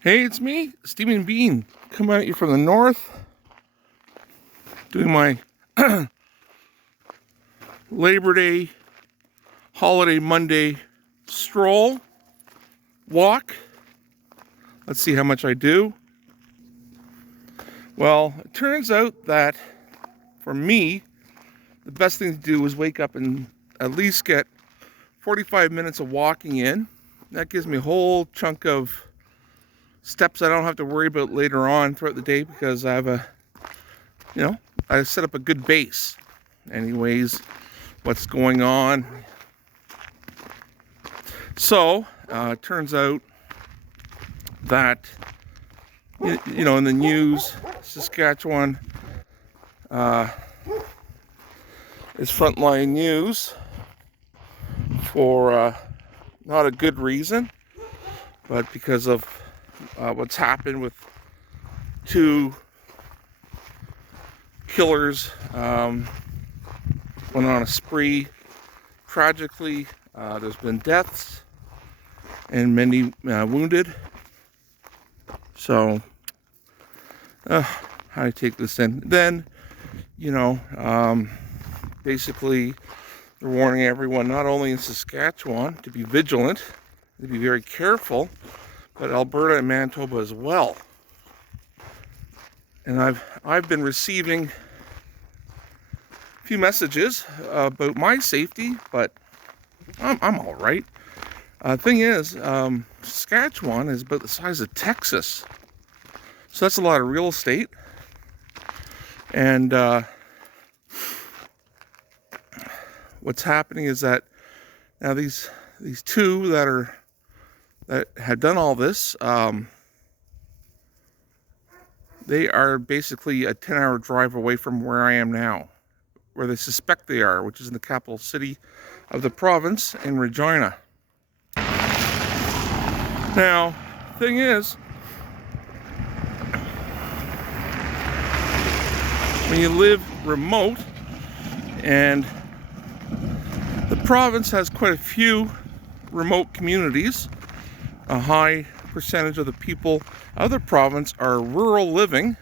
Hey, it's me, Stephen Bean, coming at you from the north, doing my Labor Day, holiday Monday stroll, walk. Let's see how much I do. Well, it turns out that for me, the best thing to do is wake up and at least get 45 minutes of walking in. That gives me a whole chunk of steps I don't have to worry about later on throughout the day because I have I set up a good base. Anyways, what's going on? So, it turns out that, in the news, Saskatchewan is frontline news for not a good reason, but because of what's happened with two killers went on a spree. Tragically, there's been deaths and many wounded. So, how do I take this in? Then, basically, they're warning everyone, not only in Saskatchewan, to be vigilant, to be very careful, but Alberta and Manitoba as well. And I've been receiving a few messages about my safety, but I'm all right. Thing is, Saskatchewan is about the size of Texas, so that's a lot of real estate. And what's happening is that now these two that have done all this, they are basically a 10-hour drive away from where I am now, where they suspect they are, which is in the capital city of the province in Regina. Now, thing is, when you live remote, and the province has quite a few remote communities, a high percentage of the people of the province are rural living.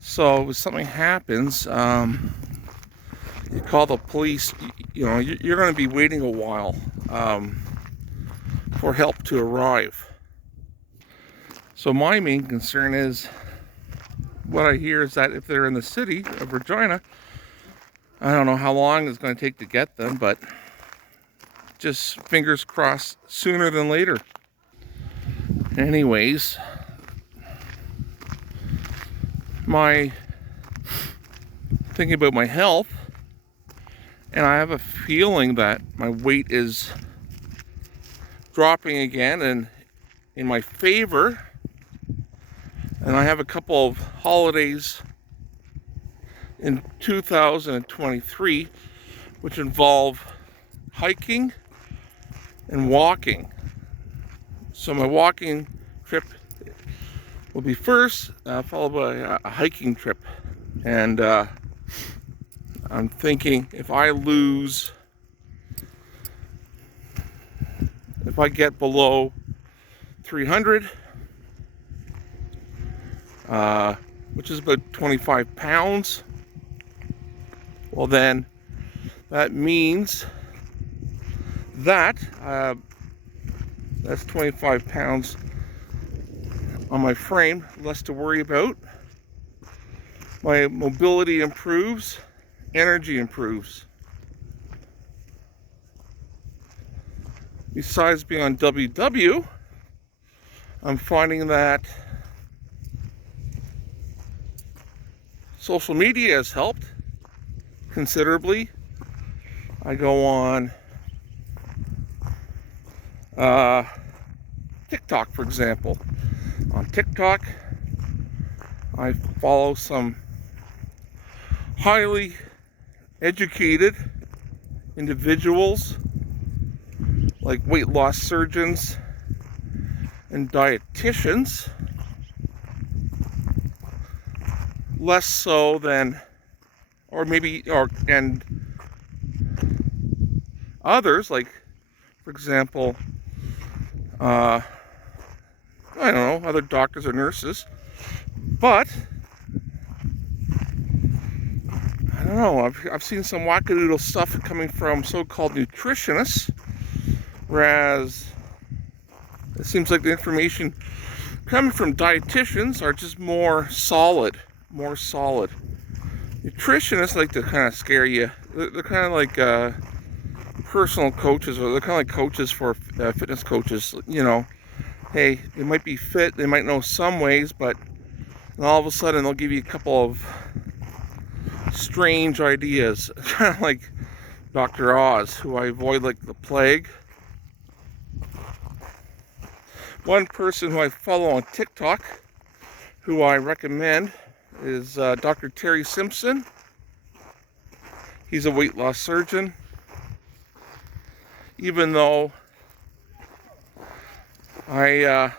So if something happens, you call the police. You're going to be waiting a while for help to arrive. So my main concern is, what I hear is that if they're in the city of Regina, I don't know how long it's going to take to get them, but just fingers crossed sooner than later. Anyways, my thinking about my health, and I have a feeling that my weight is dropping again and in my favor. And I have a couple of holidays in 2023 which involve hiking and walking. So my walking trip will be first, followed by a hiking trip. And I'm thinking if I get below 300, which is about 25 pounds, well then that means that that's 25 pounds on my frame, less to worry about. My mobility improves, energy improves. Besides being on WW, I'm finding that social media has helped considerably. I go on TikTok, for example. On TikTok, I follow some highly educated individuals like weight loss surgeons and dietitians, less so than, and others, like, for example, I don't know, other doctors or nurses. But I don't know, I've seen some wackadoodle stuff coming from so-called nutritionists, whereas it seems like the information coming from dietitians are just more solid. Nutritionists like to kind of scare you. They're kind of like personal coaches, or they're kind of like coaches for fitness coaches. You know, hey, they might be fit, they might know some ways, but all of a sudden they'll give you a couple of strange ideas, kind of like Dr. Oz, who I avoid like the plague. One person who I follow on TikTok, who I recommend, is Dr. Terry Simpson. He's a weight loss surgeon. Even though I'm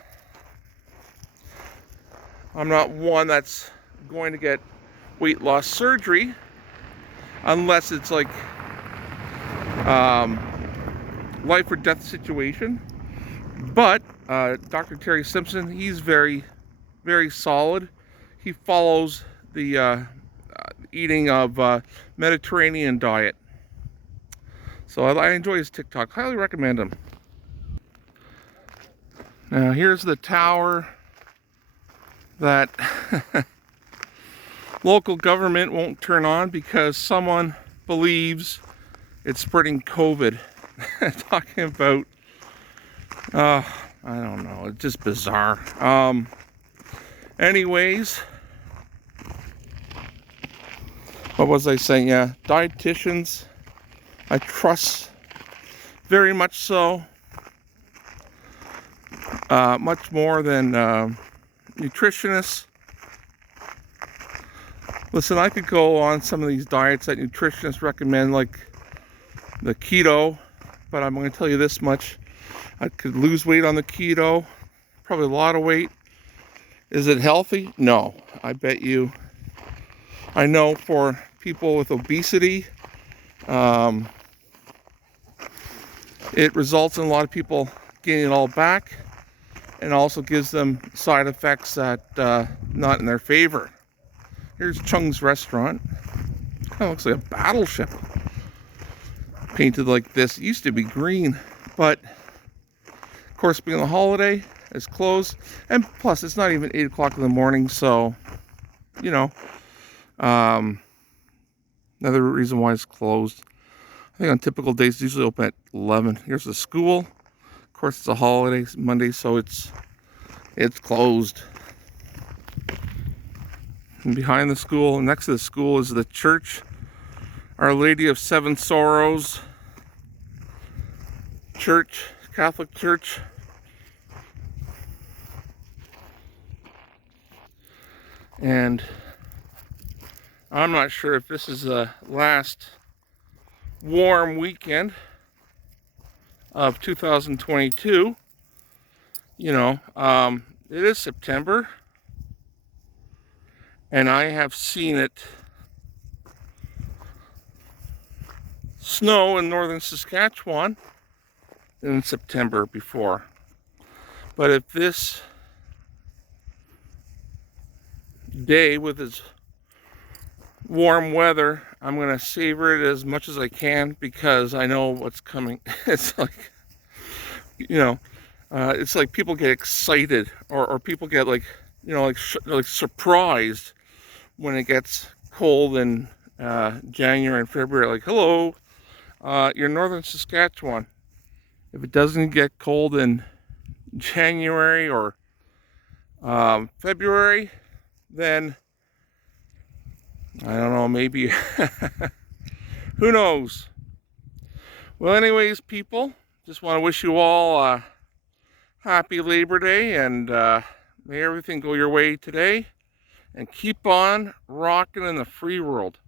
not one that's going to get weight loss surgery unless it's like life or death situation. But Dr. Terry Simpson, he's very, very solid. He follows the eating of Mediterranean diet. So I enjoy his TikTok. Highly recommend him. Now here's the tower that local government won't turn on because someone believes it's spreading COVID. Talking about, I don't know, it's just bizarre. Anyways, what was I saying? Yeah, dietitians, I trust very much so. Much more than nutritionists. Listen, I could go on some of these diets that nutritionists recommend, like the keto, but I'm going to tell you this much. I could lose weight on the keto, probably a lot of weight. Is it healthy? No. I bet you, I know for people with obesity, it results in a lot of people getting it all back, and also gives them side effects that not in their favor. Here's Chung's restaurant. Kind of looks like a battleship. Painted like this. It used to be green, but of course being the holiday, it's closed. And plus it's not even 8 o'clock in the morning, so you know, another reason why it's closed. I think on typical days it's usually open at 11. Here's the school. Of course it's a holiday, it's Monday, so it's closed. And behind the school, next to the school, is the church, Our Lady of Seven Sorrows Church, Catholic Church. And I'm not sure if this is the last warm weekend of 2022. You know, it is September, and I have seen it snow in northern Saskatchewan in September before. But if this day with its warm weather, I'm going to savor it as much as I can, because I know what's coming. It's like, you know, it's like people get excited, or people get like, you know, like surprised when it gets cold in January and February. Like, hello, you're in northern Saskatchewan. If it doesn't get cold in January or February, then I don't know, maybe who knows. Well, anyways, people, just want to wish you all a happy Labor Day, and may everything go your way today, and keep on rocking in the free world.